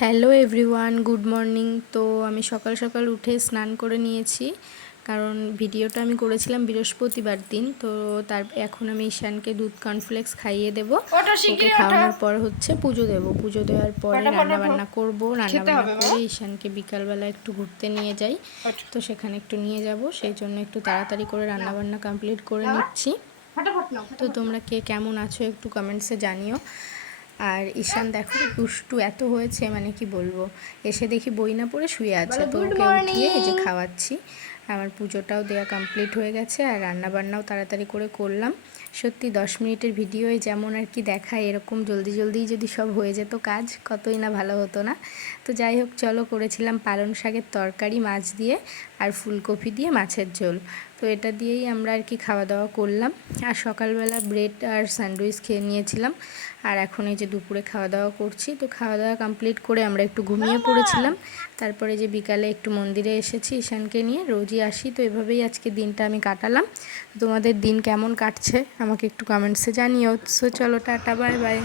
Hello everyone, good morning. তো আমি সকাল সকাল উঠে স্নান করে নিয়েছি, কারণ ভিডিওটা আমি করেছিলাম বৃহস্পতিবার দিন। তো এখন আমি ঈশানকে দুধ কর্নফ্লেক্স খাইয়ে দেব। ওকে খাওয়ানোর পর হচ্ছে পুজো দেব। পুজো দেওয়ার পরে রান্নাবান্না করব। রান্নাবান্না করে ঈশানকে বিকালবেলা একটু ঘুরতে নিয়ে যাই, তো সেখানে একটু নিয়ে যাব। সেই জন্য একটু তাড়াতাড়ি করে রান্নাবান্না কমপ্লিট করে নিচ্ছি। তো তোমরা কে কেমন আছো একটু কমেন্টসে জানিও। আর ঈশান দেখো দুষ্টু এত হয়েছে, মানে কি বলবো। এসে দেখি বই না পড়ে শুয়ে আছে, তো ওকে উঠিয়ে এই যে খাওয়াচ্ছি। আমার পুজোটাও দেওয়া কমপ্লিট হয়ে গেছে, আর রান্নাবান্নাও তাড়াতাড়ি করে করলাম। সত্যি 10 মিনিটের ভিডিওয় যেমন আর কি দেখায়, এরকম জলদি জলদি যদি সব হয়ে যেত কাজ, কতই না ভালো হতো না। তো যাই হোক, চলো, করেছিলাম পালং শাকের তরকারি মাছ দিয়ে, আর ফুলকপি দিয়ে মাছের ঝোল। তো এটা দিয়েই আমরা আর কি খাওয়া দাওয়া করলাম। আর সকালবেলা ব্রেড আর স্যান্ডউইচ খেয়ে নিয়েছিলাম। আর এখন এই যে দুপুরে খাওয়া দাওয়া করছি। তো খাওয়া দাওয়া কমপ্লিট করে আমরা একটু ঘুমিয়ে পড়েছিলাম। তারপরে যে বিকালে একটু মন্দিরে এসেছি ঈশানকে নিয়ে, রোজই আসি, তো এভাবেই আজকে দিনটা আমি কাটালাম। তোমাদের দিন কেমন কাটছে আমাকে একটু কমেন্টসে জানিও। সো চলো, টাটা, বাই বাই।